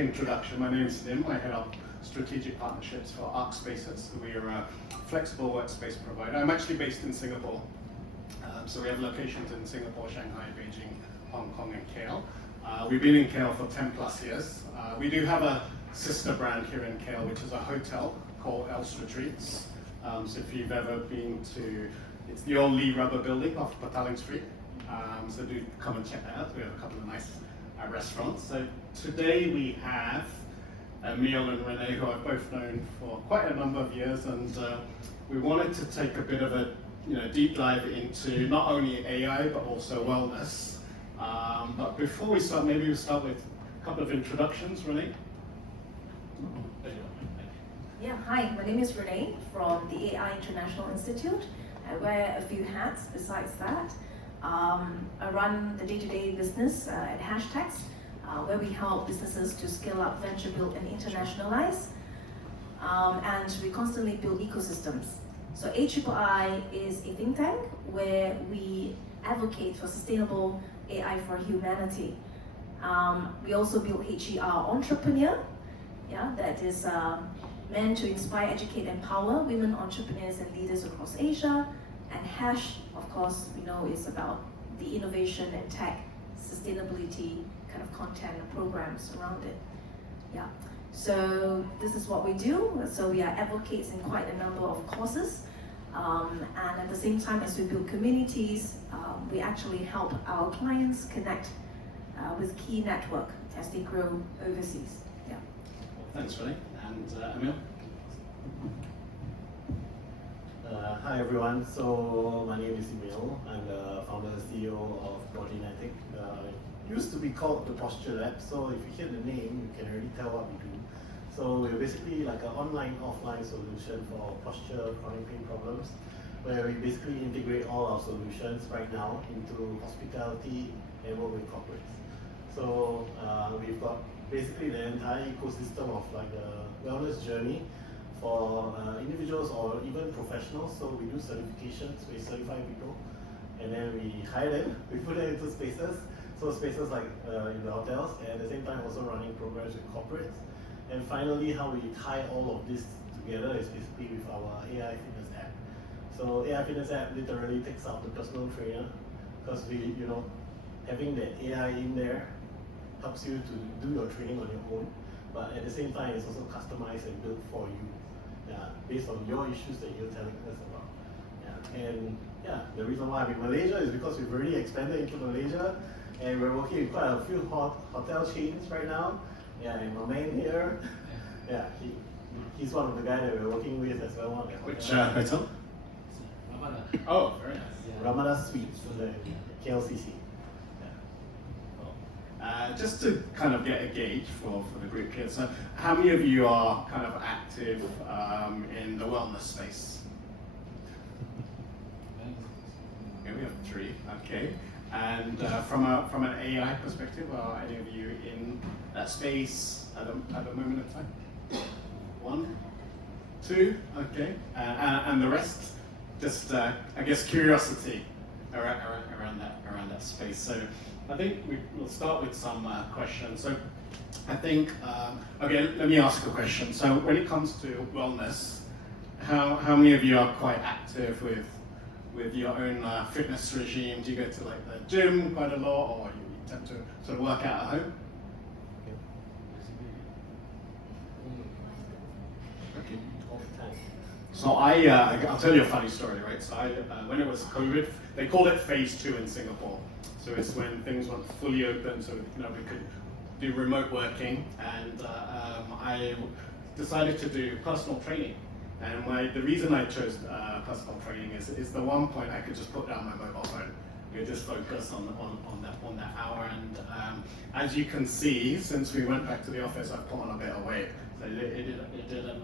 Introduction. My name is Nim. I head up strategic partnerships for Arc Spaces. We are a flexible workspace provider. I'm actually based in Singapore. So we have locations in Singapore, Shanghai, Beijing, Hong Kong, and KL. We've been in KL for 10 plus years. We do have a sister brand here in KL, which is a hotel called Else Retreats. So if you've ever been to, it's the old Lee Rubber building off Petaling Street. So do come and check that out. We have a couple of nice restaurants. So today we have Emile and Renee, who I've both known for quite a number of years, and we wanted to take a bit of a deep dive into not only AI but also wellness. But before we start, maybe we'll start with a couple of introductions. Renee? Yeah, hi, my name is Renee from the AI International Institute. I wear a few hats besides that. I run the day-to-day business at Hashtags, where we help businesses to scale up, venture build, and internationalize. And we constantly build ecosystems. So AIII is a think tank where we advocate for sustainable AI for humanity. We also build HER Entrepreneur, that is meant to inspire, educate, empower women entrepreneurs and leaders across Asia. And Hash, of course, we know is about the innovation and tech, sustainability kind of content and programs around it. Yeah. So this is what we do. So we are advocates in quite a number of causes. And at the same time as we build communities, we actually help our clients connect with key network as they grow overseas. Yeah. Thanks, Renee. And Emile? Hi everyone, so my name is Emile. I'm the founder and CEO of Bodynetic. It used to be called the Posture Lab, so if you hear the name, you can already tell what we do. So we're basically like an online-offline solution for posture, chronic pain problems, where we basically integrate all our solutions right now into hospitality and work with corporates. So we've got basically the entire ecosystem of like the wellness journey for individuals or even professionals. So we do certifications, we certify people, and then we hire them, we put them into spaces. So spaces like in the hotels, and at the same time also running programs with corporates. And finally, how we tie all of this together is basically with our AI Fitness app. So AI Fitness app literally takes out the personal trainer, because we, having that AI in there helps you to do your training on your own, but at the same time it's also customized and built for you. Based on your issues that you're telling us about. And the reason why I'm in Malaysia is because we've already expanded into Malaysia, and we're working with quite a few hotel chains right now. And my man here, he's one of the guys that we're working with as well. Which hotel? Ramada. Oh, very nice. Ramada Suites, the KLCC. Just to kind of get a gauge for the group here, so how many of you are kind of active in the wellness space? Okay, we have 3, okay. And from an AI perspective, are any of you in that space at the moment of time? 1, 2, okay. And the rest, just I guess curiosity around that space. So I think we'll start with some questions. So I think, again, let me ask a question. So when it comes to wellness, how many of you are quite active with your own fitness regime? Do you go to like the gym quite a lot, or you tend to sort of work out at home? Okay. So I'll tell you a funny story, right? So when it was COVID, they called it phase 2 in Singapore. So it's when things went fully open, so we could do remote working, and I decided to do personal training. And the reason I chose personal training is the one point I could just put down my mobile phone. We could just focus on that hour. And as you can see, since we went back to the office, I've put on a bit of weight. So it didn't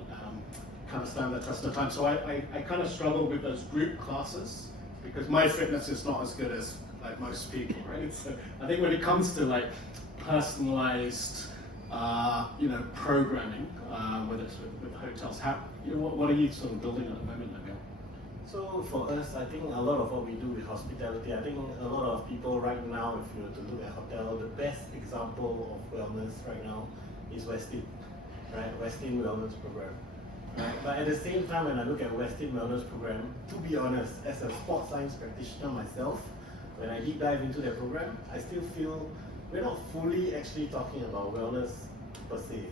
kind of stand the test of time. So I kind of struggle with those group classes, because my fitness is not as good as like most people, right? So I think when it comes to like personalized, programming, whether it's with hotels, what are you sort of building at the moment, Emile? So for us, I think a lot of what we do with hospitality, I think a lot of people right now, if you were to look at hotel, the best example of wellness right now is Westin, right? Westin Wellness Program. Right? But at the same time, when I look at Westin Wellness Program, to be honest, as a sports science practitioner myself, when I deep dive into that program, I still feel we're not fully actually talking about wellness per se.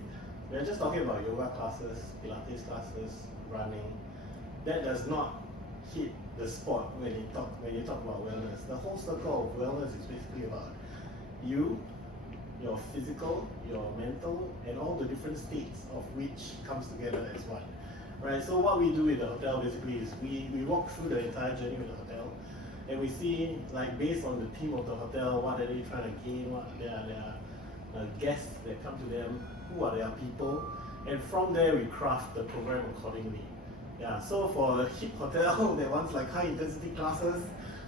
We're just talking about yoga classes, Pilates classes, running. That does not hit the spot when you talk about wellness. The whole circle of wellness is basically about you, your physical, your mental, and all the different states of which comes together as one. Right? So what we do in the hotel basically is we walk through the entire journey with the hotel, and we see, like, based on the theme of the hotel, what are they trying to gain, what are their guests that come to them, who are their people, and from there we craft the program accordingly. Yeah, so for the hip hotel that wants like high intensity classes,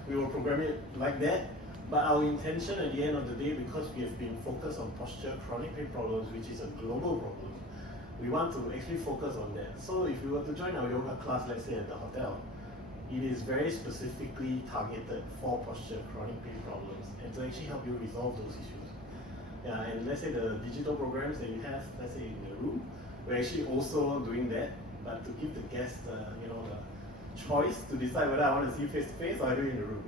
we will program it like that. But our intention at the end of the day, because we have been focused on posture, chronic pain problems, which is a global problem, we want to actually focus on that. So if you were to join our yoga class, let's say at the hotel, it is very specifically targeted for posture, chronic pain problems, and to actually help you resolve those issues. Yeah, and let's say the digital programs that you have, let's say in the room, we're actually also doing that, but to give the guest, the choice to decide whether I want to see face to face or I do it in the room.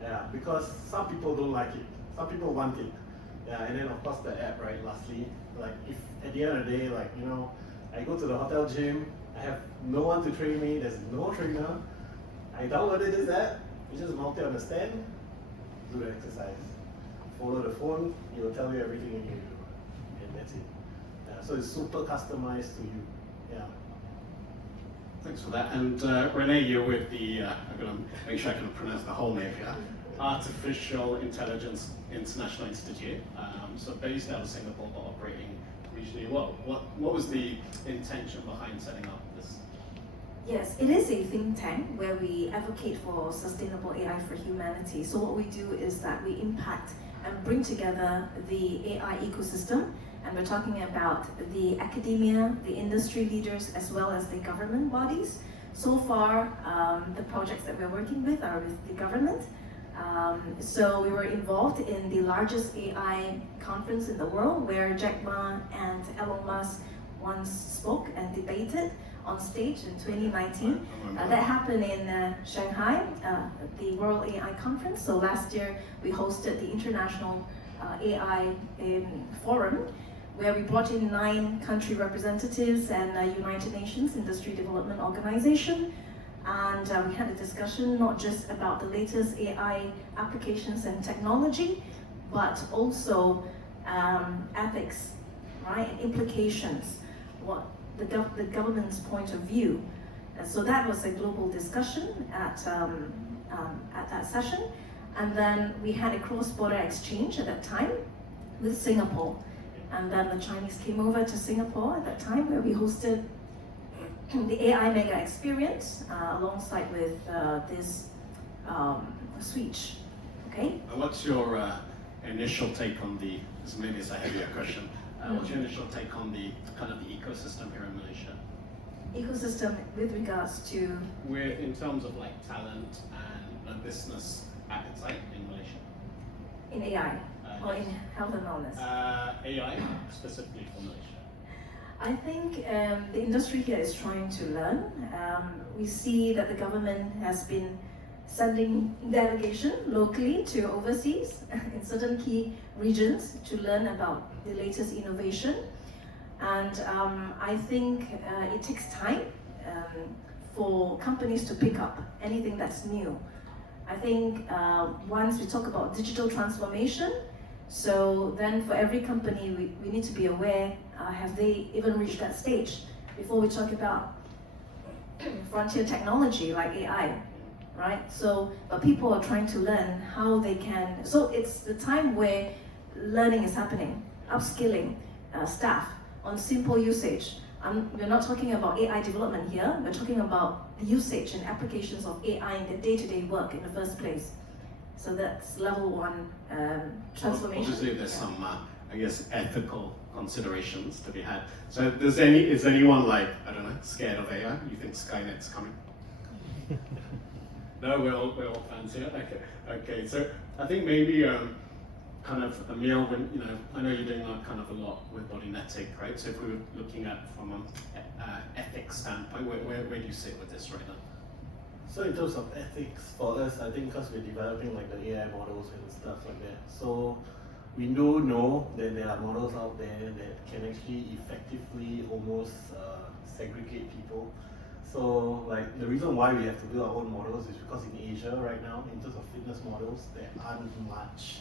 Yeah, because some people don't like it, some people want it. Yeah, and then of course the app, right? Lastly, like if at the end of the day, like I go to the hotel gym, I have no one to train me, there's no trainer. I downloaded this app, you just mount it on the stand, do the exercise. Follow the phone, it will tell you everything you need to do, and that's it. Yeah, so it's super customized to you. Yeah. Thanks for that. And Renee, you're with the, I'm going to make sure I can pronounce the whole name here, Artificial Intelligence International Institute. So based out of Singapore, but operating regionally. What was the intention behind setting up this? Yes, it is a think tank where we advocate for sustainable AI for humanity. So what we do is that we impact and bring together the AI ecosystem, and we're talking about the academia, the industry leaders, as well as the government bodies. So far, the projects that we're working with are with the government. So we were involved in the largest AI conference in the world, where Jack Ma and Elon Musk once spoke and debated on stage in 2019. That happened in Shanghai, the World AI Conference. So last year we hosted the International AI Forum, where we brought in 9 country representatives and United Nations Industry Development Organization. And we had a discussion not just about the latest AI applications and technology, but also ethics, right, and implications, what the government's point of view. And so that was a global discussion at that session. And then we had a cross-border exchange at that time with Singapore. And then the Chinese came over to Singapore at that time, where we hosted the AI Mega Experience alongside with this switch. Okay? And what's your initial take on the, this maybe it's a heavier question, what's your initial take on the kind of the ecosystem here in Malaysia? Ecosystem with regards to? We're in terms of like talent and a business appetite in Malaysia. In AI or yes. in health and wellness? AI specifically for Malaysia. I think the industry here is trying to learn. We see that the government has been sending delegation locally to overseas in certain key regions to learn about the latest innovation. And I think it takes time for companies to pick up anything that's new. I think once we talk about digital transformation, so then for every company, we need to be aware, have they even reached that stage before we talk about frontier technology like AI, right? So, but people are trying to learn how they can, so it's the time where learning is happening, upskilling staff on simple usage. We're not talking about AI development here, we're talking about the usage and applications of AI in the day-to-day work in the first place. So that's level 1 transformation. Obviously there's some, I guess, ethical considerations to be had. So is anyone like, I don't know, scared of AI? You think Skynet's coming? No, we're all fans here. Okay, so I think maybe kind of Emile, when I know you're doing kind of a lot with bodynetic, right? So if we were looking at from an ethics standpoint, where do you sit with this right now? So in terms of ethics, for us, I think because we're developing like the AI models and stuff like that, so we do know that there are models out there that can actually effectively almost segregate people. So like the reason why we have to build our own models is because in Asia right now, in terms of fitness models, there aren't much.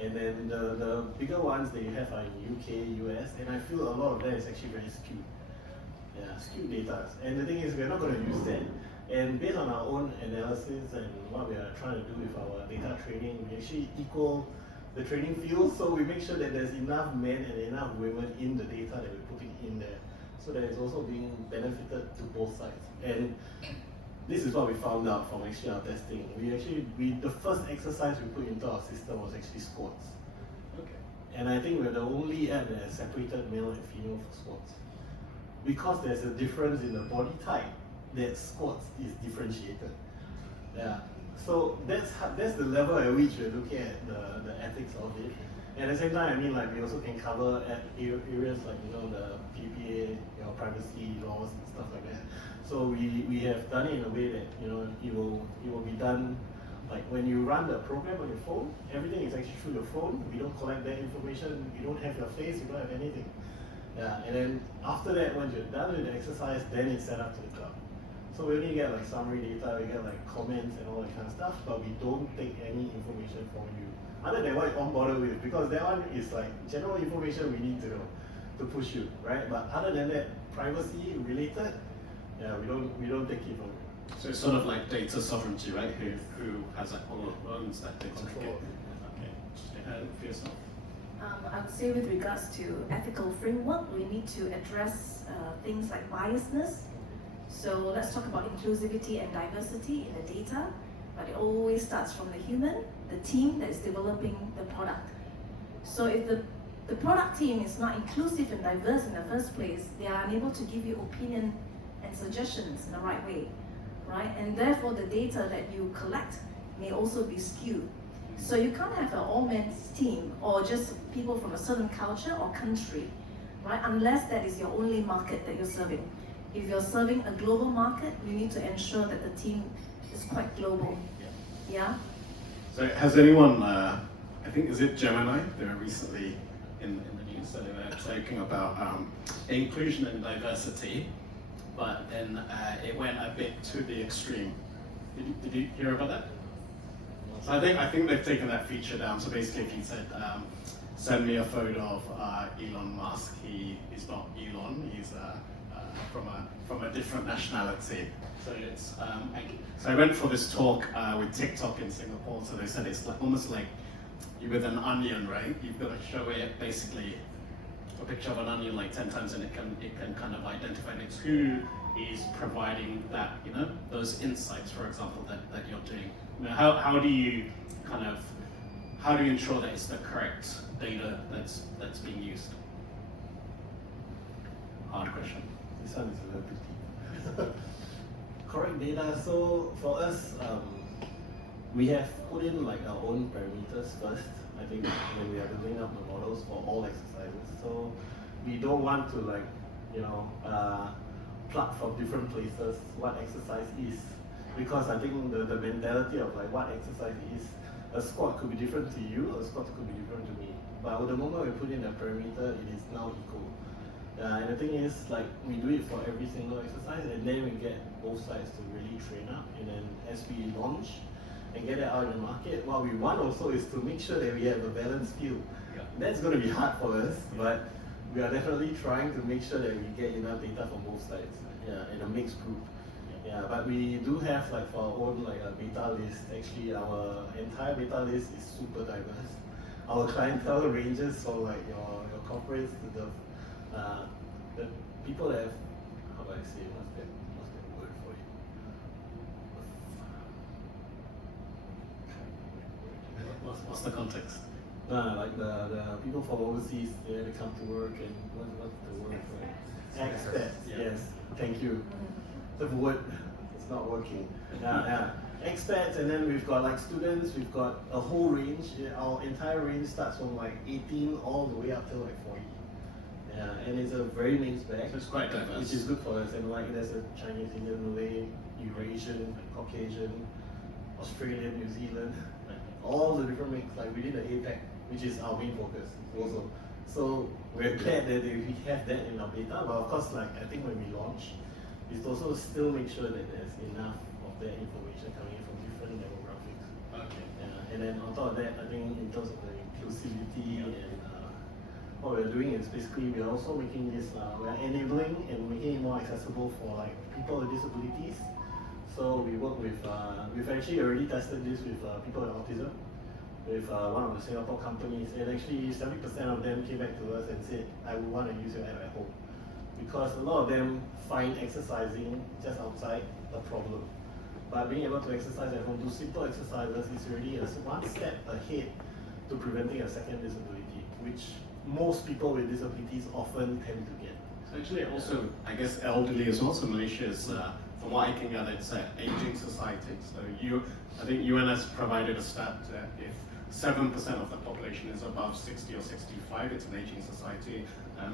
And then the bigger ones that you have are in UK, US, and I feel a lot of that is actually very skewed. Yeah, skewed data. And the thing is, we're not going to use that. And based on our own analysis and what we are trying to do with our data training, we actually equal the training field, so we make sure that there's enough men and enough women in the data that we're putting in there, so that it's also being benefited to both sides. And this is what we found out from actually our testing. The first exercise we put into our system was actually squats. Okay. And I think we're the only app that has separated male and female for squats. Because there's a difference in the body type, that squats is differentiated. Yeah. So that's the level at which we're looking at the ethics of it. And at the same time, I mean, like we also can cover areas like the PPA, privacy laws and stuff like that. So we have done it in a way that it will be done like when you run the program on your phone, everything is actually through your phone. We don't collect that information. You don't have your face. You don't have anything. Yeah. And then after that, once you're done with the exercise, then it's sent up to the cloud. So we only get like summary data, we get like comments and all that kind of stuff, but we don't take any information from you other than what you're on board with, because that one is like general information we need to know to push you, right? But other than that, privacy related, yeah, we don't take it from you. So it's sort of like data sovereignty, right? Who has that, or owns that data? Control. Okay. For yourself. I would say with regards to ethical framework, we need to address things like biasness. So let's talk about inclusivity and diversity in the data, but it always starts from the human, the team that is developing the product. So if the product team is not inclusive and diverse in the first place, they are unable to give you opinion and suggestions in the right way, right? And therefore the data that you collect may also be skewed. So you can't have an all-men's team or just people from a certain culture or country, right? Unless that is your only market that you're serving. If you're serving a global market, you need to ensure that the team is quite global. Yeah? So has anyone, I think, is it Gemini? They were recently in the news, so they were talking about inclusion and diversity, but then it went a bit to the extreme. Did you hear about that? So I think they've taken that feature down. So basically, if you said, send me a photo of Elon Musk, he's not Elon, he's from a different nationality. So it's so I went for this talk with TikTok in Singapore. So they said it's like almost like you with an onion, right? You've got to show it basically a picture of an onion like 10 times, and it can kind of identify and it's who is providing that, those insights, for example, that you're doing. How do you ensure that it's the correct data that's being used? Hard question. This one is a little bit deep. Correct data. So for us, we have put in like our own parameters first. I think when we are building up the models for all exercises. So we don't want to plug from different places what exercise is, because I think the mentality of like what exercise is, a squat could be different to you, a squat could be different to me. But the moment we put in a parameter, it is now equal. And the thing is, like, we do it for every single exercise, and then we get both sides to really train up. And then as we launch and get it out in the market, what we want also is to make sure that we have a balanced field. Yeah. That's going to be hard for us, but we are definitely trying to make sure that we get enough data from both sides. Yeah, in a mixed group. Yeah, but we do have like for our own like a beta list. Actually, our entire beta list is super diverse. Our clientele ranges from like your corporates to the people that have, how do I say, what's that word for it? What's the context? Like the people from overseas, they come to work, and what's the word for it? Expats. Yes. Thank you. The word is not working. Yeah. expats, and then we've got like students, we've got a whole range. Our entire range starts from like 18 all the way up to like 40. Yeah, and it's a very mixed bag. So it's quite diverse. Which is good for us. And like there's a Chinese, Indian, Malay, Eurasian, Caucasian, Australian, New Zealand, like all the different mix, like within the APAC, which is our main focus also. So we're glad that we have that in our data, but of course, like I think when we launch, it's also still make sure that there's enough of that information coming in from different demographics. Okay. And then on top of that, I think in terms of the inclusivity and what we're doing is basically we're also making this, we're enabling and making it more accessible for like people with disabilities. So we work with, we've actually already tested this with people with autism, with one of the Singapore companies, and actually 70% of them came back to us and said, I would want to use your app at home. Because a lot of them find exercising just outside a problem. But being able to exercise at home, do simple exercises is already one step ahead to preventing a second disability, which most people with disabilities often tend to get. So actually also, I guess elderly as well, so Malaysia is, from what I can gather, it's an aging society. So I think UN has provided a stat that if 7% of the population is above 60 or 65, it's an aging society.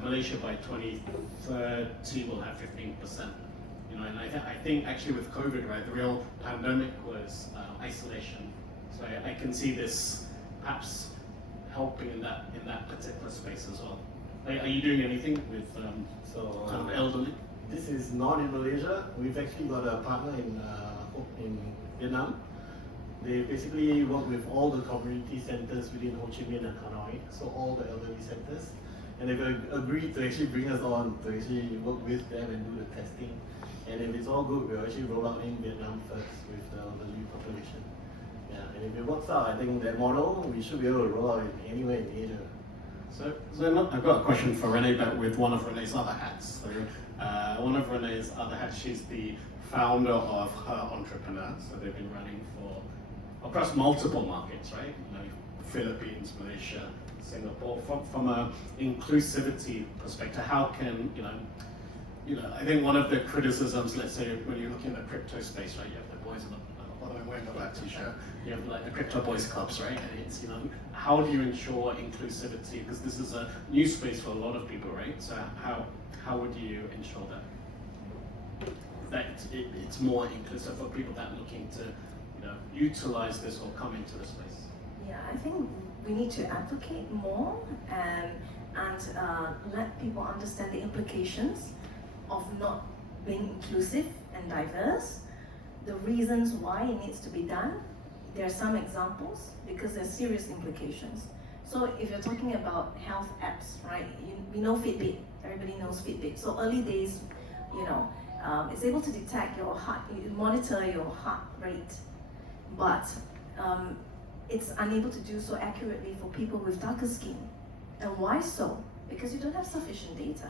Malaysia by 2030 will have 15%. You know, and I think actually with COVID, right, the real pandemic was isolation. So I can see this perhaps helping in that particular space as well. Are you doing anything with kind of elderly? This is not in Malaysia. We've actually got a partner in Vietnam. They basically work with all the community centers within Ho Chi Minh and Hanoi, so all the elderly centers. And they've agreed to actually bring us on to actually work with them and do the testing. And if it's all good, we'll actually roll out in Vietnam first with the elderly population. Yeah, and if it works out, I think that model, we should be able to roll out it anywhere in Asia. So I've got a question for Renee, but with one of Renee's other hats. So one of Renee's other hats, she's the founder of Her Entrepreneur. So they've been running for across multiple markets, right? You know, Philippines, Malaysia, Singapore. From a inclusivity perspective, how can I think one of the criticisms, let's say when you look in the crypto space, right? You have the boys in the I'm wearing a black t-shirt. You have like the crypto boys clubs, right? And it's how do you ensure inclusivity? Because this is a new space for a lot of people, right? So how would you ensure that it's more inclusive for people that are looking to utilize this or come into the space? Yeah, I think we need to advocate more and let people understand the implications of not being inclusive and diverse, the reasons why it needs to be done. There are some examples because there's serious implications. So if you're talking about health apps, right? We know Fitbit. Everybody knows Fitbit. So early days, it's able to detect your heart, monitor your heart rate, but it's unable to do so accurately for people with darker skin. And why so? Because you don't have sufficient data,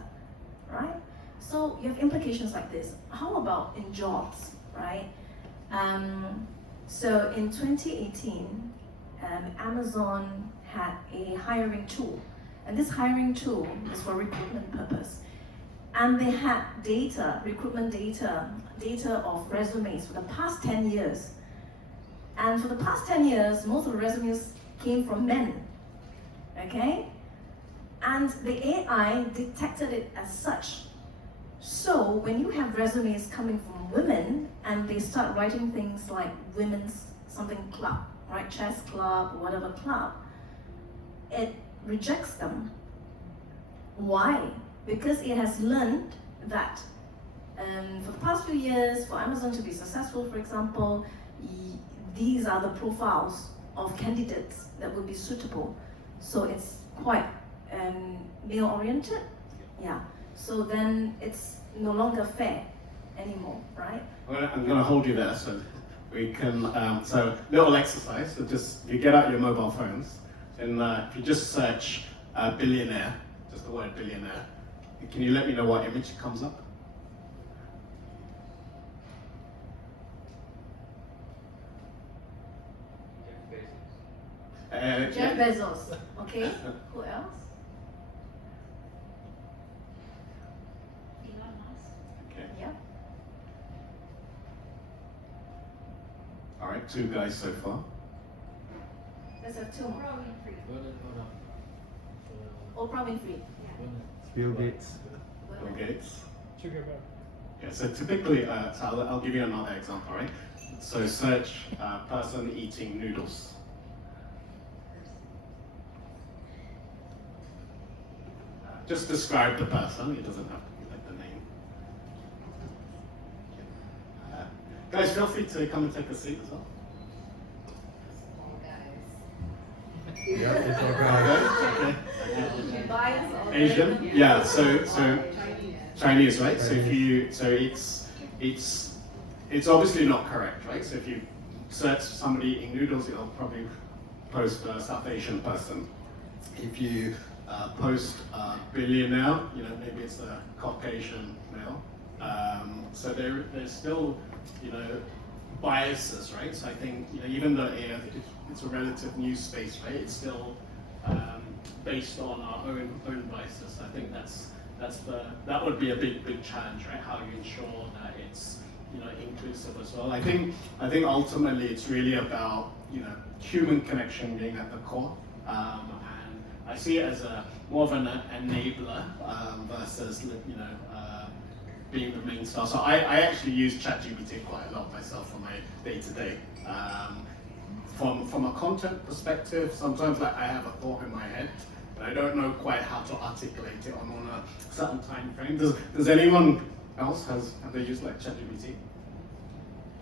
right? So you have implications like this. How about in jobs, right? So in 2018, Amazon had a hiring tool, and this hiring tool is for recruitment purpose. And they had recruitment data of resumes for the past 10 years. And for the past 10 years, most of the resumes came from men, okay? And the AI detected it as such. So when you have resumes coming from women and they start writing things like women's something club, right? Chess club, whatever club, it rejects them. Why? Because it has learned that for the past few years, for Amazon to be successful, for example, these are the profiles of candidates that would be suitable. So it's quite male-oriented, yeah. So then it's no longer fair anymore, right? I'm going to hold you there so we can, so little exercise, so just you get out your mobile phones and if you just search billionaire, just the word billionaire, can you let me know what image comes up? Jeff Bezos, okay, who else? Okay. Yep. All right. right, 2 guys so far. Let's have 2 more. Oh, Oprah Winfrey. Bill Gates. Bill Gates. Yeah, so typically, so I'll give you another example, right? So search person eating noodles. Just describe the person, it doesn't have to be like the name. Guys, feel free to come and take a seat as well. Yeah, it's all right. Okay. Bias or Asian? Yeah, so Chinese, right? So if you, so it's obviously not correct, right? So if you search somebody eating noodles, it'll probably post a South Asian person. If you post a billionaire, you know, maybe it's a Caucasian male. So there's still, you know, biases, right? So I think, you know, even though it's a relative new space, right? It's still based on our own biases. I think that would be a big challenge, right? How you ensure that it's, you know, inclusive as well. I think ultimately it's really about, you know, human connection being at the core, and I see it as more of an enabler versus, you know, being the main star. So I actually use ChatGPT quite a lot myself for my day-to-day. From a content perspective, sometimes like I have a thought in my head, but I don't know quite how to articulate it on a certain time frame. Does anyone else have they used like ChatGPT?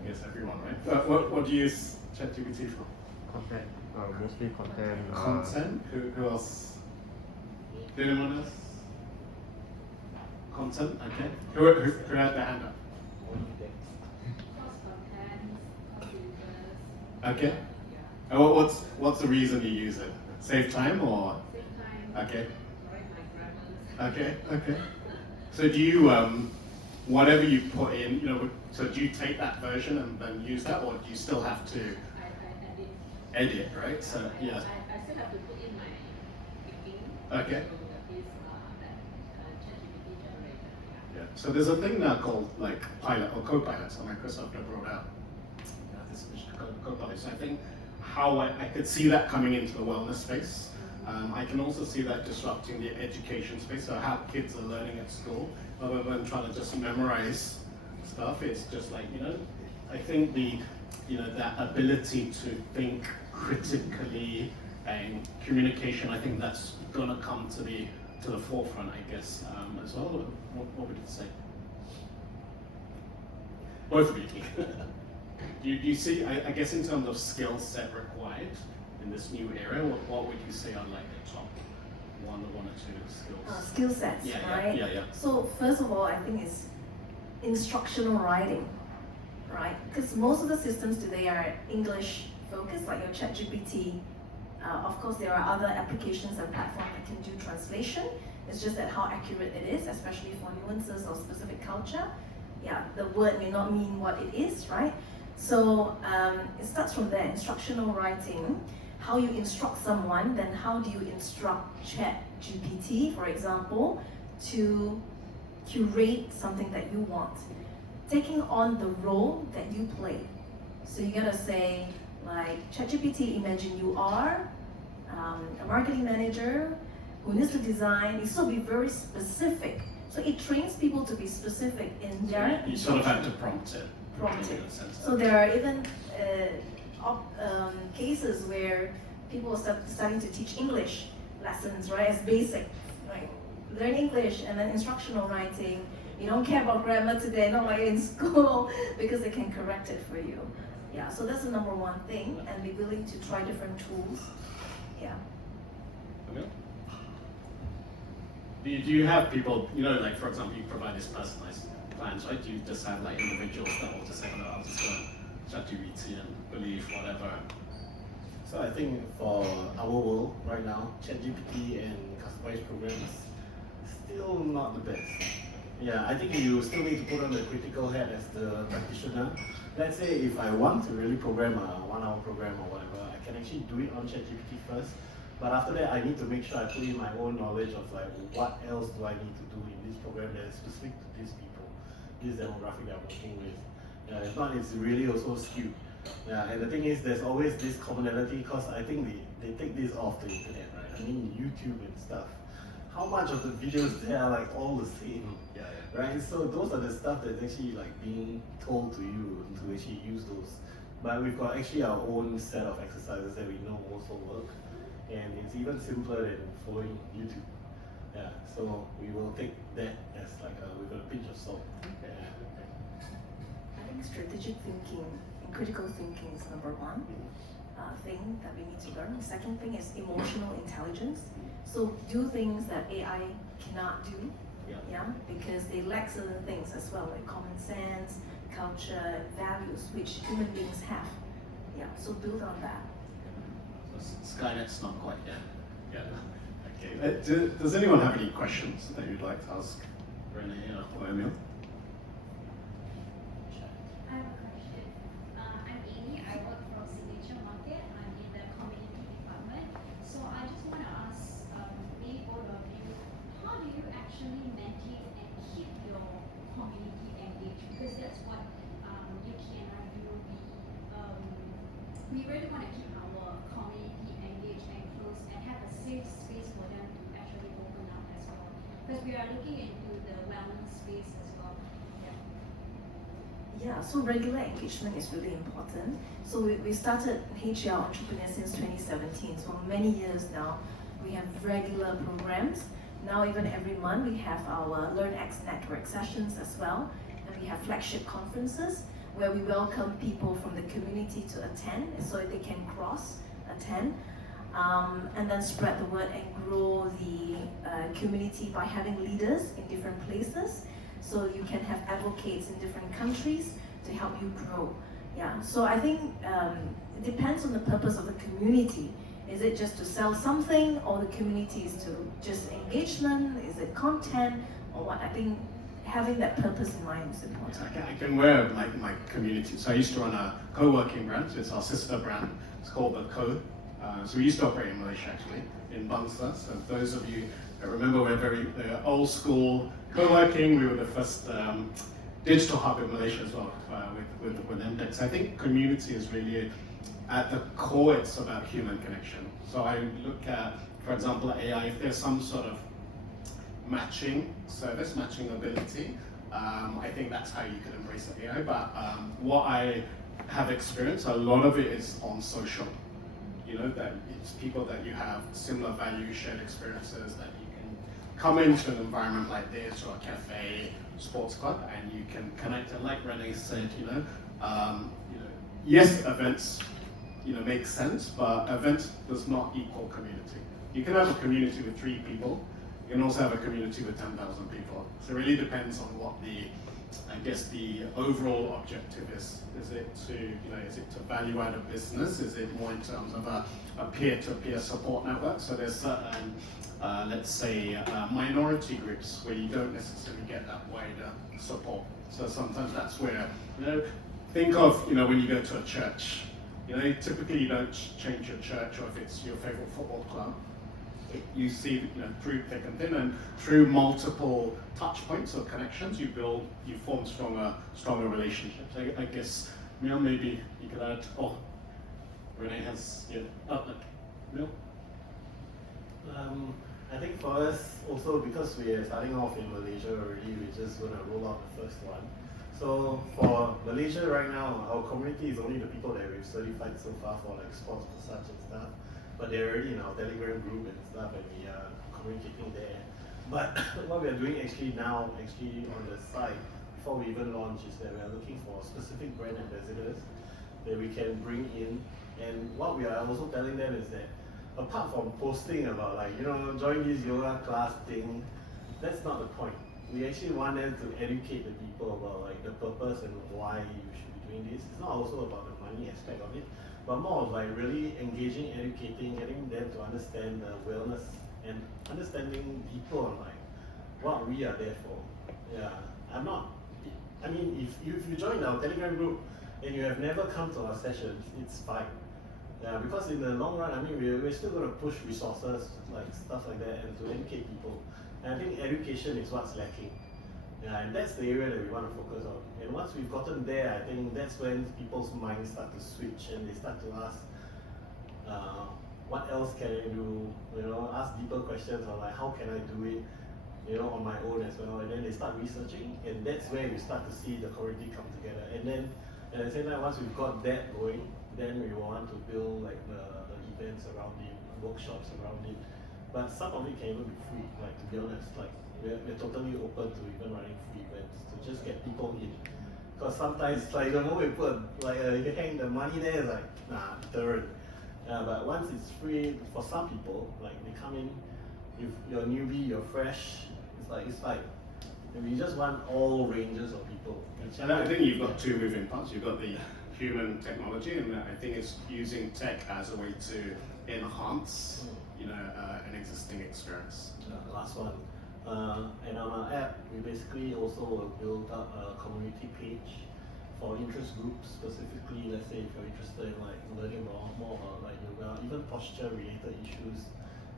I guess everyone, right? What do you use ChatGPT for? Content. Mostly content. Content? Who else? Anyone else? Content, okay. Who had their hand up? Okay. And what's the reason you use it? Save time or? Okay. Okay. So do you whatever you put in, you know, so do you take that version and then use that, or do you still have to edit, right? So yeah. I still have to put in my thinking. Okay. So is that ChatGPT generated. Yeah. So there's a thing now called like Pilot or Copilot. So Microsoft have brought out this Copilot. So I think how I could see that coming into the wellness space. I can also see that disrupting the education space. So how kids are learning at school, rather than trying to just memorize stuff. It's just like, you know, I think that ability to think critically and communication. I think that's gonna come to the forefront, I guess, as well. What would you say? Both of you. Do you see, I guess, in terms of skill set required in this new era, what would you say are like the top one or two skills? Skill sets, right? Yeah. So first of all, I think it's instructional writing, right? Because most of the systems today are English focused, like your ChatGPT. Of course, there are other applications and platforms that can do translation. It's just that how accurate it is, especially for nuances or specific culture. Yeah, the word may not mean what it is, right? So it starts from there, instructional writing. How you instruct someone, then how do you instruct ChatGPT, for example, to curate something that you want? Taking on the role that you play. So you gotta say, like, ChatGPT, imagine you are a marketing manager who needs to design, you still be very specific. So it trains people to be specific in their... You sort of have to prompt it. So there are even cases where people are starting to teach English lessons, right, as basic, like learn English and then instructional writing. You don't care about grammar today, not like in school, because they can correct it for you. Yeah, so that's the number one thing, and be willing to try different tools. Yeah. Okay. Do you have people, you know, like for example, you provide these personalized plans, right? Do you just have like individuals that will just say, oh, I'll just go ChatGPT and believe whatever? So I think for our world right now, ChatGPT and customized programs still not the best. Yeah, I think you still need to put on the critical hat as the practitioner. Let's say if I want to really program a 1 hour program or whatever, I can actually do it on ChatGPT first. But after that, I need to make sure I put in my own knowledge of like, what else do I need to do in this program that is specific to these people, this demographic that I'm working with. If not, it's really also skewed. Yeah, and the thing is, there's always this commonality because I think they take this off the internet, right? I mean, YouTube and stuff. How much of the videos there are like all the same, right? So those are the stuff that's actually like being told to you to actually use those. But we've got actually our own set of exercises that we know also work, and it's even simpler than following YouTube. Yeah, so we will take that as like with a pinch of salt. Yeah. I think strategic thinking and critical thinking is number one thing that we need to learn. The second thing is emotional intelligence. So do things that AI cannot do, yeah, because they lack certain things as well, like common sense, culture, values, which human beings have. Yeah, so build on that. Skynet's not quite yet. Yeah. Okay. Does anyone have any questions that you'd like to ask Renee or Emile? I have a question. I'm Amy. I work for Signature Market. I'm in the community department. So I just want to ask maybe both of you, how do you actually maintain and keep your community engaged? Because that's what Yuki and I do. We really want to keep our community engaged and close and have a safe space for them to actually open up as well. Because we are looking into the wellness space as well. Yeah. Yeah, so regular engagement is really important. So we started HL Entrepreneurs since 2017. So for many years now, we have regular programs. Now even every month we have our LearnX network sessions as well. And we have flagship conferences where we welcome people from the community to attend so they can cross-attend. And then spread the word and grow the community by having leaders in different places. So you can have advocates in different countries to help you grow. Yeah, so I think it depends on the purpose of the community. Is it just to sell something, or the community is to just engagement? Is it content, or what? I think having that purpose in mind is important. I can wear my community. So I used to run a co-working brand. So it's our sister brand. It's called The Co. So we used to operate in Malaysia actually, in Bangsa. So those of you that remember, we're very old school co-working. We were the first digital hub in Malaysia as well with Index. I think community is really at the core. It's about human connection. So I look at, for example, AI. If there's some sort of matching service, matching ability, I think that's how you can embrace the AI. But what I have experienced, a lot of it is on social. You know, that it's people that you have similar values, shared experiences, that you can come into an environment like this or a cafe, sports club, and you can connect. And like Renee said, yes, events, make sense, but events does not equal community. You can have a community with 3 people. You can also have a community with 10,000 people. So it really depends on what the overall objective is. Is it to value add a business? Is it more in terms of a peer-to-peer support network? So there's certain, let's say, minority groups where you don't necessarily get that wider support. So sometimes that's where, think of, when you go to a church, typically you don't change your church, or if it's your favorite football club. You see, through thick and thin, and through multiple touch points or connections, you form stronger relationships. I guess, maybe you could add. Oh, Renee has Emile. I think for us also, because we are starting off in Malaysia already, we're just going to roll out the first one. So for Malaysia right now, our community is only the people that we've certified so far for like sports massage and stuff. But they're already in our Telegram group and stuff, and we are communicating there. But what we are doing now, on the site, before we even launch, is that we are looking for specific brand ambassadors that we can bring in. And what we are also telling them is that, apart from posting about join this yoga class thing, that's not the point. We actually want them to educate the people about the purpose and why you should be doing this. It's not also about the money aspect of it, but more of really engaging, educating, getting them to understand the wellness and understanding deeper on what we are there for. Yeah, if you join our Telegram group and you have never come to our sessions, it's fine. Yeah, because in the long run, we're still going to push resources, stuff like that, and to educate people. And I think education is what's lacking. Yeah, and that's the area that we want to focus on. And once we've gotten there, I think that's when people's minds start to switch and they start to ask, what else can I do? You know, ask deeper questions on like how can I do it, you know, on my own as well. And then they start researching, and that's where we start to see the community come together. And then at the same time, once we've got that going, then we want to build like the events around it, workshops around it. But some of it can even be free. Like, to be honest, like we're totally open to even running free events to just get people in. Because sometimes, like the moment we put like you hang the money there, it's like nah, deterrent. But once it's free for some people, like they come in, if you're a newbie, you're fresh, it's like we just want all ranges of people. And I think you've got two moving parts. You've got the human technology, and I think it's using tech as a way to enhance, you know, an existing experience. Last one. And on our app, we basically also built up a community page for interest groups, specifically, let's say if you're interested in like learning more about like yoga, even posture related issues,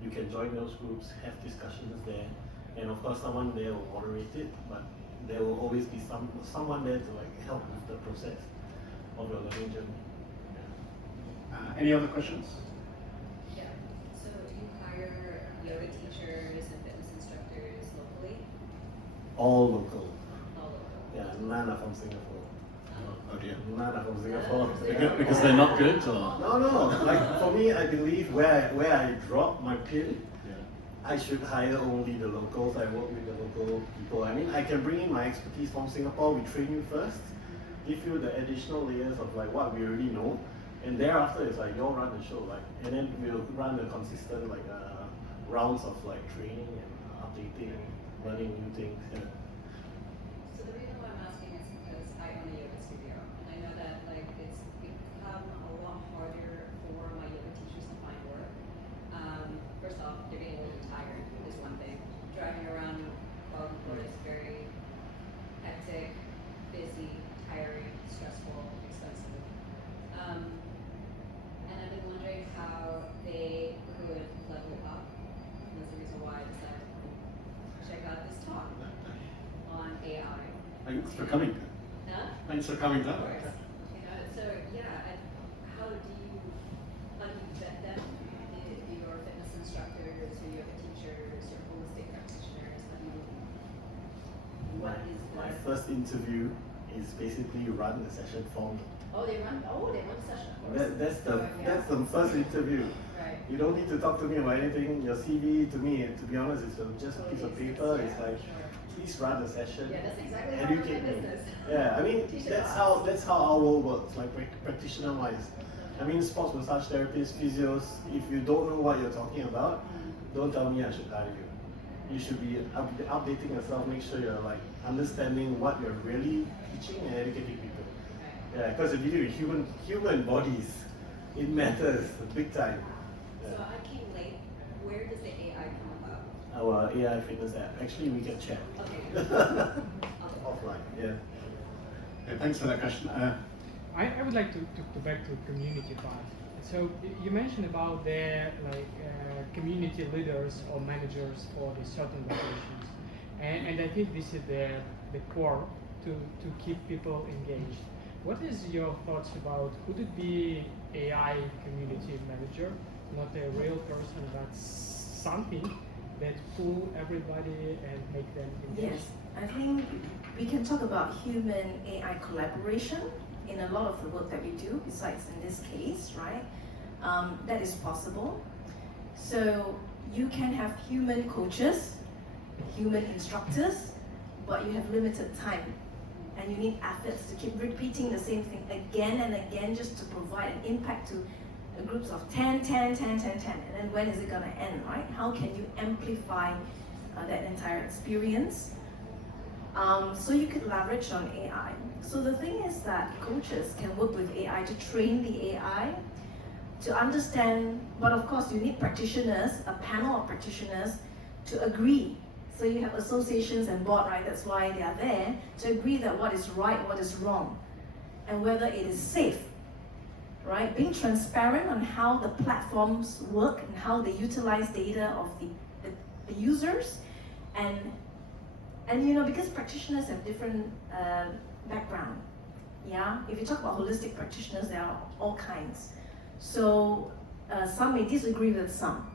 you can join those groups, have discussions there, and of course someone there will moderate it, but there will always be someone there to like help with the process of your learning journey. Any other questions? Yeah. So do you hire yoga teachers and fitness instructors locally? All local. All local. Yeah, none are from Singapore. Oh dear. None are from Singapore. Because they're not good, or? No. Like for me, I believe where I drop my pin, Yeah. I should hire only the locals. I work with the local people. I mean, I can bring in my expertise from Singapore. We train you first, give you the additional layers of like what we already know, and thereafter it's like you'll run the show, like, and then we'll run the consistent like rounds of like training and updating, learning new things. Yeah. So the reason why I'm asking is because I own a yoga studio, and I know that like it's become a lot harder for my yoga teachers to find work. First off, they're getting a little tired is one thing. Driving around Kuala Lumpur is very hectic, busy, tiring, stressful, expensive. And I've been wondering how they could level up. And that's the reason why I decided to check out this talk on AI. Thanks for coming. Huh? Thanks for coming Of down. course. You know, so yeah, and how do you vet them? Your fitness instructors, your yoga teachers, your holistic practitioners, how do you, what is My the, first interview is basically run the session for me. they run the session, of course. That's the first interview. Right. You don't need to talk to me about anything. Your CV to me, to be honest, is just a piece of paper. It's like, please run the session. Yeah, that's exactly how I run my Educate me. business. Yeah, I mean Teach it that's all. how our world works, like practitioner wise. I mean, sports massage therapists, physios. If you don't know what you're talking about, don't tell me I should hire you. You should be updating yourself. Make sure you're like understanding what you're really teaching and educating people. Right. Yeah, because if you do with human bodies, it matters big time. So I came late. Where does the AI come about? Our AI fitness app. Actually, we can chat. Okay. Offline. Yeah. Okay, thanks for that question. I would like to back to community part. So you mentioned about the community leaders or managers for the certain locations, and I think this is the core to keep people engaged. What is your thoughts about could it be AI community manager, not a real person, but something that pull everybody and make them engaged? Yes, I think we can talk about human AI collaboration in a lot of the work that we do, besides in this case, right? That is possible. So you can have human coaches, human instructors, but you have limited time. And you need efforts to keep repeating the same thing again and again just to provide an impact to groups of 10. And then when is it going to end, right? How can you amplify that entire experience? So you could leverage on AI. So the thing is that coaches can work with AI to train the AI to understand, but of course you need practitioners, a panel of practitioners to agree. So you have associations and board, right? That's why they are there, to agree that what is right, what is wrong, and whether it is safe, right? Being transparent on how the platforms work and how they utilize data of the users, and And you know, because practitioners have different background, yeah? If you talk about holistic practitioners, there are all kinds. So some may disagree with some.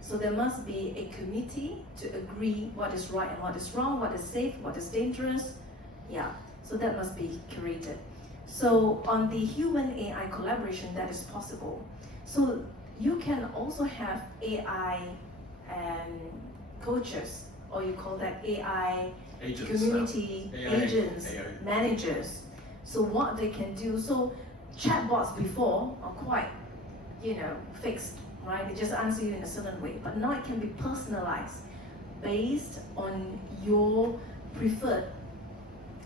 So there must be a committee to agree what is right and what is wrong, what is safe, what is dangerous. Yeah, so that must be curated. So on the human AI collaboration, that is possible. So you can also have AI coaches, or you call that AI Agents, community AI, agents, AI. managers. So what they can do, so chatbots before are quite, you know, fixed, right? They just answer you in a certain way. But now it can be personalized based on your preferred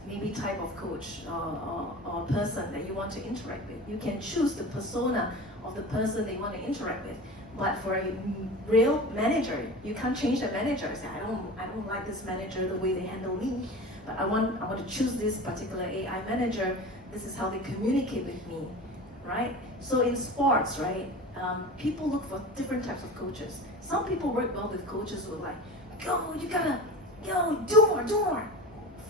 maybe type of coach or person that you want to interact with. You can choose the persona of the person that you want to interact with. But for a real manager, you can't change the manager. Say, I don't like this manager the way they handle me, but I want to choose this particular AI manager. This is how they communicate with me, right? So in sports, right, people look for different types of coaches. Some people work well with coaches who are like, go, you gotta, do more.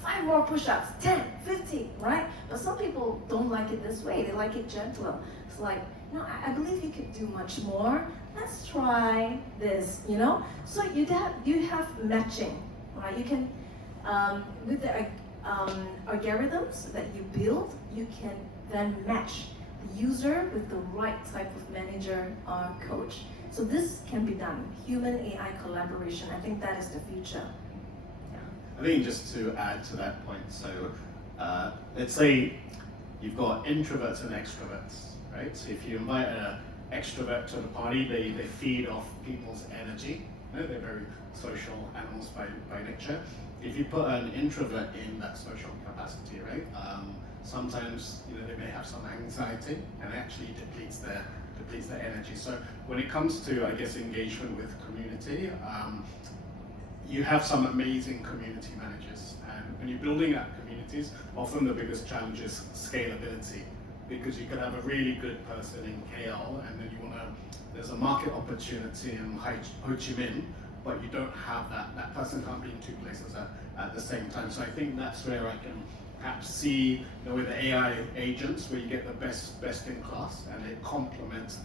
5 more push-ups, 10, 50, right? But some people don't like it this way. They like it gentler. It's like, no, I believe you could do much more. Let's try this, you know? So you have matching, right? You can, with the algorithms that you build, you can then match the user with the right type of manager or coach. So this can be done, human AI collaboration. I think that is the future. I think just to add to that point, so let's say you've got introverts and extroverts, right? So if you invite an extrovert to the party, they feed off people's energy. You know, they're very social animals by nature. If you put an introvert in that social capacity, right? Sometimes they may have some anxiety, and it actually depletes their energy. So when it comes to, I guess, engagement with community, you have some amazing community managers, and when you're building out communities, often the biggest challenge is scalability, because you could have a really good person in KL, and then there's a market opportunity in Ho Chi Minh, but you don't have that person can't be in 2 places at the same time. So I think that's where I can perhaps see, with the AI agents, where you get the best in class, and it complements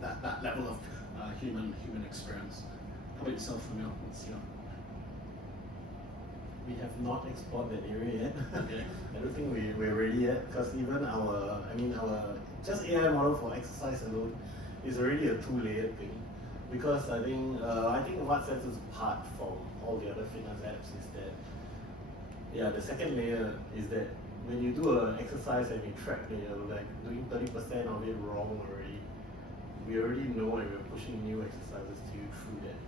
that level of human experience. How about yourself, Emile? What's your... We have not explored that area yet. Okay. I don't think we're ready yet, because even our just AI model for exercise alone is already a 2-layered thing. Because I think what sets us apart from all the other fitness apps is that, the second layer is that when you do an exercise and you track that you're like doing 30% of it wrong already, we already know, and we're pushing new exercises to you through that.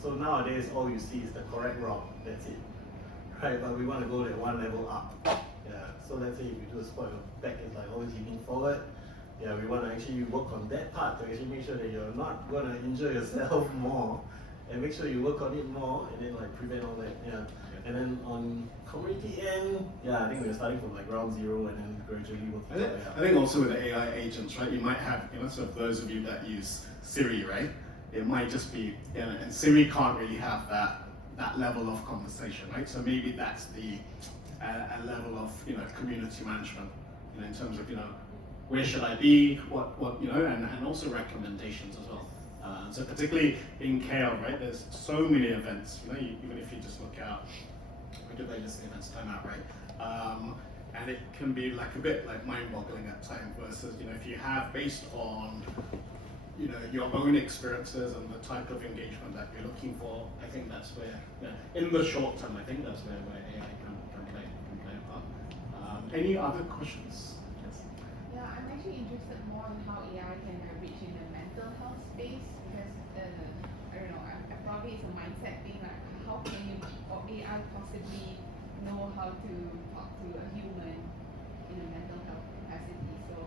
So nowadays, all you see is the correct route. That's it, right? But we want to go that one level up. Yeah. So let's say if you do a squat, your back is like always leaning forward. Yeah, we want to actually work on that part to actually make sure that you're not going to injure yourself more, and make sure you work on it more, and then like prevent all that. Yeah. And then on community end, I think we're starting from like ground zero and then gradually working our way up. I think also with the AI agents, right? You might have, so those of you that use Siri, right? It might just be, and Siri can't really have that level of conversation, right? So maybe that's a level of community management, in terms of where should I be, what and also recommendations as well. So particularly in KL, right? There's so many events. Even if you just look out, we do latest events time out, right? And it can be like a bit like mind-boggling at times. Versus if you have based on your own experiences and the type of engagement that you're looking for, I think that's where, in the short term, I think that's where AI can play a part. Any other questions? Yes. Yeah, I'm actually interested more in how AI can reach in the mental health space, because I don't know, probably it's a mindset thing. Like, how can or AI possibly know how to talk to a human in a mental health capacity? So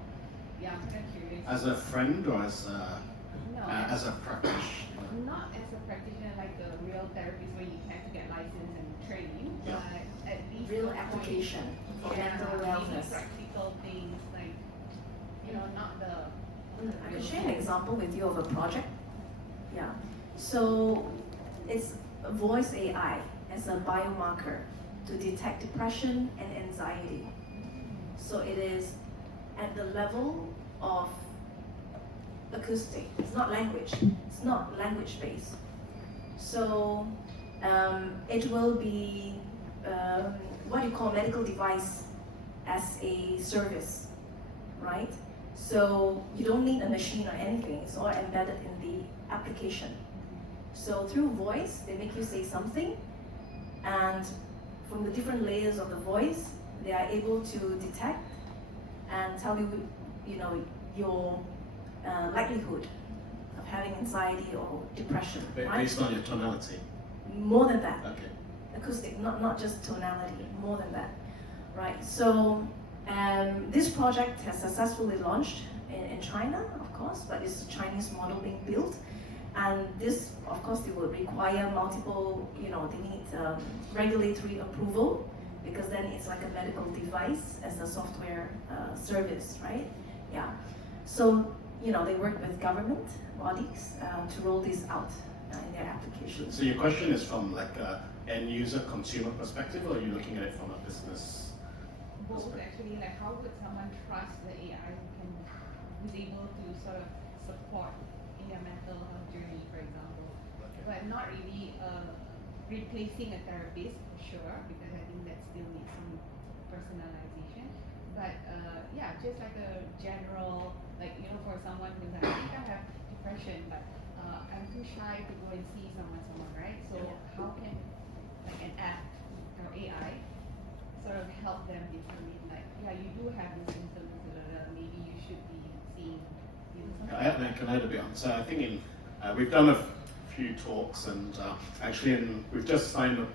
yeah, I'm kind of curious. As a friend or as a practitioner? Not as a practitioner, like a real therapist where you have to get license and training, Yeah. but at least Real to a point- application of mental maybe wellness. practical things like, not the. I can share an example with you of a project. Yeah. So it's voice AI, as a biomarker to detect depression and anxiety. So it is at the level of acoustic. It's not language. It's not language based. So it will be what you call medical device as a service, right? So you don't need a machine or anything. It's all embedded in the application. So through voice, they make you say something, and from the different layers of the voice, they are able to detect and tell you, your likelihood of having anxiety or depression. Right? Based on your tonality. More than that. Okay. Acoustic, not just tonality, more than that. Right. So this project has successfully launched in China, of course, but it's a Chinese model being built. And this, of course, they will require multiple, they need regulatory approval, because then it's like a medical device as a software service, right? Yeah. So, they work with government bodies to roll this out in their applications. So your question is from like a end user consumer perspective, or are you looking at it from a business Both perspective? actually, like how would someone trust the AI who's able to sort of support in their mental health journey, for example, but not really replacing a therapist for sure, because I think that still needs some personalization. But yeah, just like a general, for someone who's like, I think I have depression, but I'm too shy to go and see someone, right? So how can like an app or AI sort of help them determine, like, yeah, you do have these symptoms, maybe you should be seeing something. Can I add a bit on? So I think we've done a few talks, and we've just signed a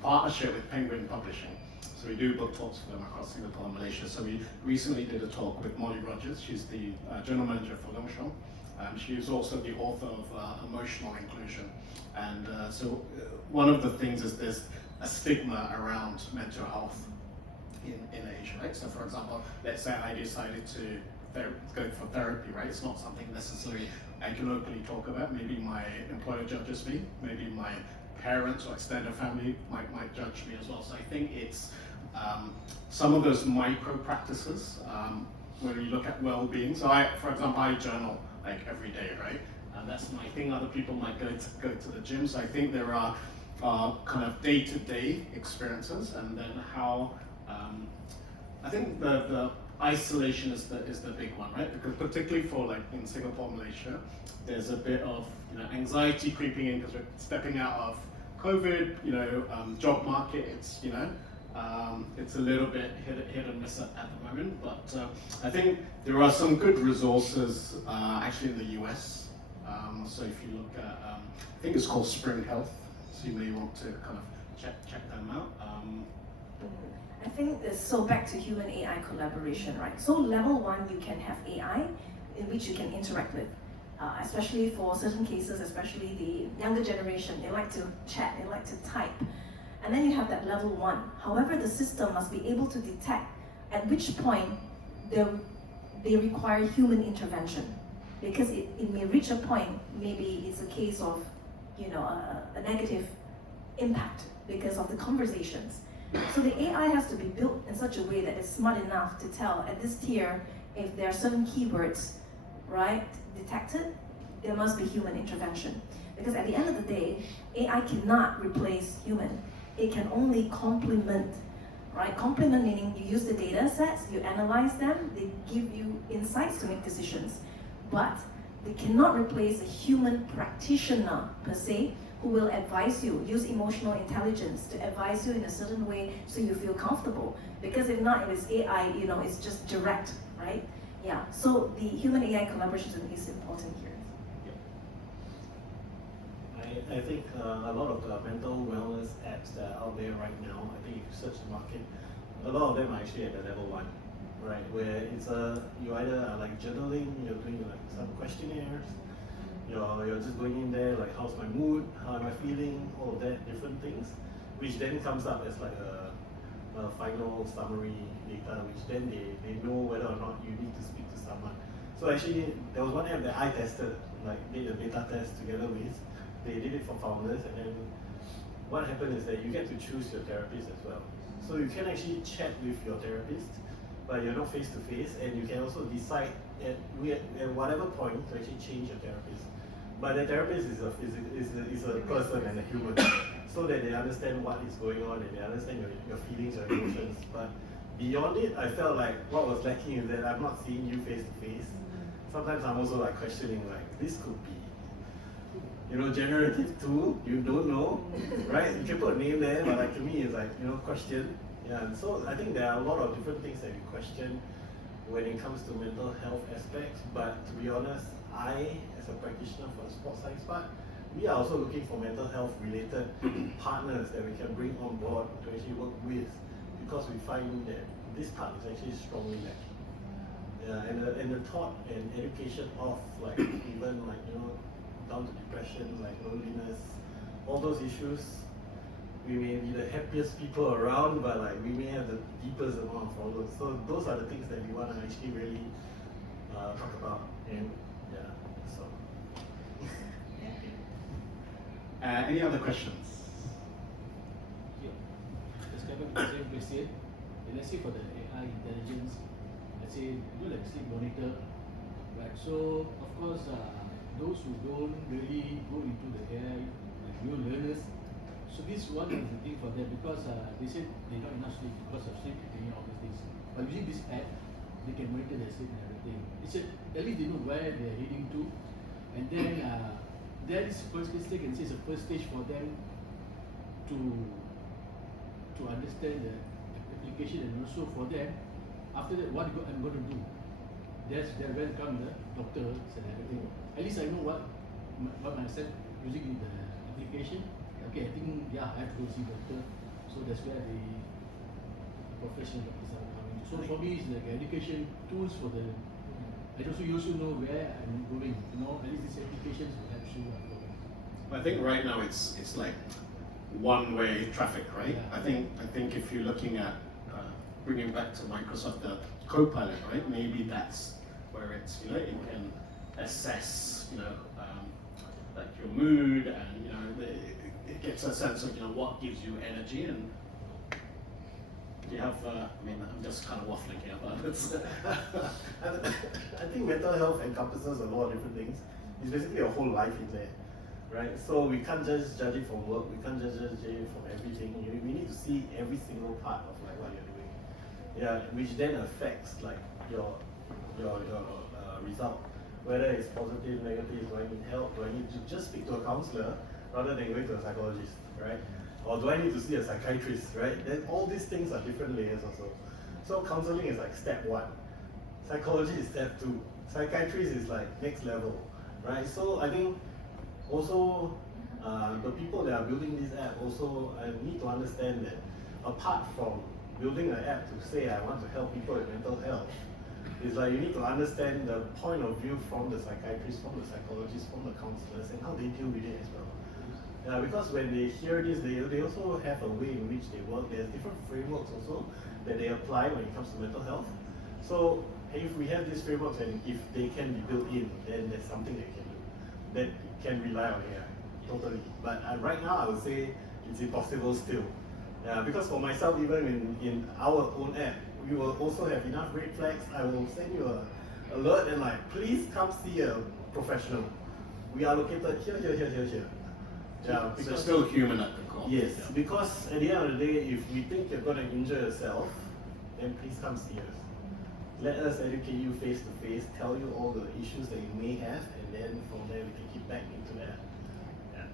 partnership with Penguin Publishing. So we do book talks for them across Singapore and Malaysia. So we recently did a talk with Molly Rogers. She's the general manager for Longshore. She is also the author of Emotional Inclusion. And so one of the things is there's a stigma around mental health in Asia, right? So for example, let's say I decided to go for therapy, right? It's not something necessarily I can openly talk about. Maybe my employer judges me, maybe my parents or extended family might judge me as well. So I think it's some of those micro practices when you look at well-being. So for example, I journal like every day, right? And that's my thing. Other people might go to the gym. So I think there are kind of day-to-day experiences, and then how I think the isolation is the big one, right? Because particularly for like in Singapore, Malaysia, there's a bit of anxiety creeping in because we're stepping out of COVID. Job market, it's a little bit hit and miss at the moment. But I think there are some good resources actually in the US. So if you look at, I think it's called Spring Health. So you may want to kind of check them out. I think so back to human AI collaboration, right? So level 1, you can have AI in which you can interact with, especially for certain cases, especially the younger generation, they like to chat, they like to type. And then you have that level 1. However, the system must be able to detect at which point they require human intervention. Because it may reach a point, maybe it's a case of, a negative impact because of the conversations. So the AI has to be built in such a way that it's smart enough to tell at this tier if there are certain keywords, right, detected, there must be human intervention. Because at the end of the day, AI cannot replace human. It can only complement, right? Complement meaning you use the data sets, you analyze them, they give you insights to make decisions. But they cannot replace a human practitioner per se, who will advise you, use emotional intelligence to advise you in a certain way so you feel comfortable. Because if not, if it's AI, it's just direct, right? Yeah, so the human AI collaboration is important here. I think a lot of the mental wellness apps that are out there right now, I think if you search the market, a lot of them are actually at the level 1, right? Where it's you either are like journaling, you're doing like some questionnaires, you're just going in there like how's my mood, how am I feeling, all of that, different things, which then comes up as like a final summary data, which then they know whether or not you need to speak to someone. So actually, there was one app that I tested, like did a beta test together with. They did it for founders, and then what happens is that you get to choose your therapist as well. So you can actually chat with your therapist, but you're not face to face, and you can also decide at whatever point to actually change your therapist. But the therapist is a person and a human, so that they understand what is going on and they understand your feelings, your emotions. But beyond it, I felt like what was lacking is that I'm not seeing you face to face. Sometimes I'm also like questioning, like, this could be, generative tool, you don't know, right? You can put a name there, but like to me it's like, question. Yeah, and so I think there are a lot of different things that we question when it comes to mental health aspects, but to be honest, I, as a practitioner for the sports science part, we are also looking for mental health related partners that we can bring on board to actually work with, because we find that this part is actually strongly lacking. Yeah, and the thought and education of like even like down to depression, like loneliness, all those issues. We may be the happiest people around, but like we may have the deepest amount of problems. So those are the things that we want to actually really talk about. And yeah, so. Any other questions? Let's come back to the same question. Let's say for the AI intelligence, let's say do like sleep monitor, right? So of course, those who don't really go into the AI, like new learners, so this one is the thing for them, because they said they not enough sleep because of sleep training, all these things. But using this app, they can monitor their sleep and everything. It's at least they know where they're heading to, and then that is first stage, and say it's a first stage for them to understand the application, and also for them after that what I'm going to do. That's where come the doctors and everything. At least I know what myself using the application. Okay, I think I have to go see doctor. So that's where the professional doctors are coming. So for me, it's like education tools for the. And also you also know where I'm going. At least these applications will help you. I think right now it's like one-way traffic, right? Yeah. I think if you're looking at bringing back to Microsoft the Copilot, right? Maybe that's where it's it can assess like your mood, and it gets a sense of what gives you energy. And you have I'm just kind of waffling here, but it's I think mental health encompasses a lot of different things. It's basically a whole life in there, right? So we can't just judge it from work. We can't just judge it from everything. We need to see every single part of like what you're doing. Yeah, which then affects like your result. Whether it's positive, negative, do I need help? Do I need to just speak to a counselor rather than going to a psychologist, right? Or do I need to see a psychiatrist, right? Then all these things are different layers also. So counseling is like step 1. Psychology is step 2. Psychiatry is like next level, right? So I think also the people that are building this app also need to understand that apart from building an app to say I want to help people with mental health, it's like you need to understand the point of view from the psychiatrists, from the psychologists, from the counselors, and how they deal with it as well. Because when they hear this, they also have a way in which they work. There's different frameworks also that they apply when it comes to mental health. So if we have these frameworks and if they can be built in, then there's something they can do that can rely on AI, totally. But right now I would say it's impossible still. Because for myself, even in our own app, we will also have enough red flags. I will send you an alert and like, please come see a professional. We are located here. Yeah, so it's still human at the core. Yes, because at the end of the day, if we think you're going to injure yourself, then please come see us. Let us educate you face to face, tell you all the issues that you may have, and then from there we can keep back into that. Yeah.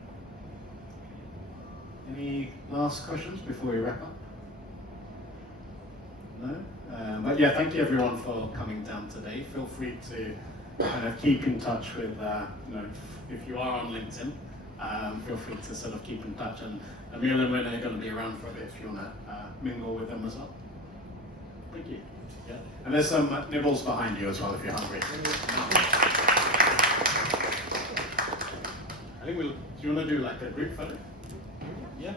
Any last questions before we wrap up? No? But yeah, thank you everyone for coming down today. Feel free to kind of keep in touch with, if you are on LinkedIn, feel free to sort of keep in touch. And Emile and Renee are going to be around for a bit if you want to mingle with them as well. Thank you. Yeah. And there's some nibbles behind you as well if you're hungry. I think do you want to do like a group photo? Yeah.